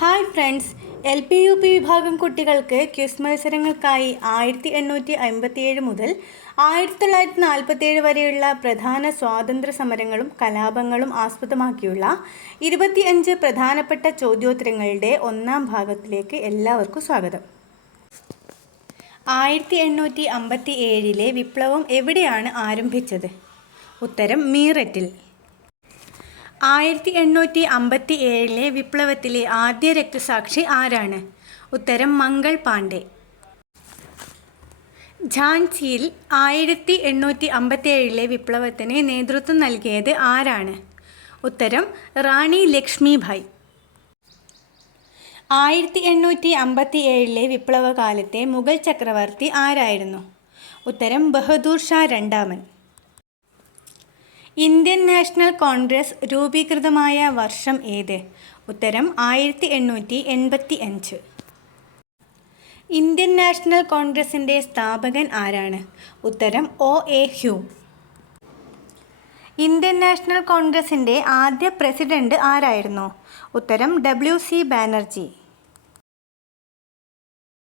Hi friends, LP-UP വിഭാഗം കുട്ടികൾക്ക് quiz മത്സരങ്ങൾക്കായി 1857 മുതൽ 1947 വരെയുള്ള പ്രധാന സ്വാതന്ത്ര്യ സമരങ്ങളും കലാപങ്ങളും ആസ്പദമാക്കിയുള്ള 25 പ്രധാനപ്പെട്ട ചോദ്യോത്തരങ്ങളുടെ ഒന്നാം ഭാഗത്തിലേക്ക് എല്ലാവർക്കും സ്വാഗതം. 1857 വിപ്ലവം എവിടെയാണ് ആരംഭിച്ചത്? ഉത്തരം മീററ്റിൽ. 1857 വിപ്ലവത്തിലെ ആദ്യ രക്തസാക്ഷി ആരാണ്? ഉത്തരം മംഗൾ പാണ്ഡെ. ഝാൻസിയിൽ 1857 വിപ്ലവത്തിന് നേതൃത്വം നൽകിയത് ആരാണ്? ഉത്തരം റാണി ലക്ഷ്മിഭായ്. 1857 വിപ്ലവകാലത്തെ മുഗൾ ചക്രവർത്തി ആരായിരുന്നു? ഉത്തരം ബഹദൂർ ഷാ രണ്ടാമൻ. ഇന്ത്യൻ നാഷണൽ കോൺഗ്രസ് രൂപീകൃതമായ വർഷം ഏത്? ഉത്തരം 1885. ഇന്ത്യൻ നാഷണൽ കോൺഗ്രസിൻ്റെ സ്ഥാപകൻ ആരാണ്? ഉത്തരം OA ഹ്യൂം. ഇന്ത്യൻ നാഷണൽ കോൺഗ്രസിൻ്റെ ആദ്യ പ്രസിഡന്റ് ആരായിരുന്നു? ഉത്തരം WC ബാനർജി.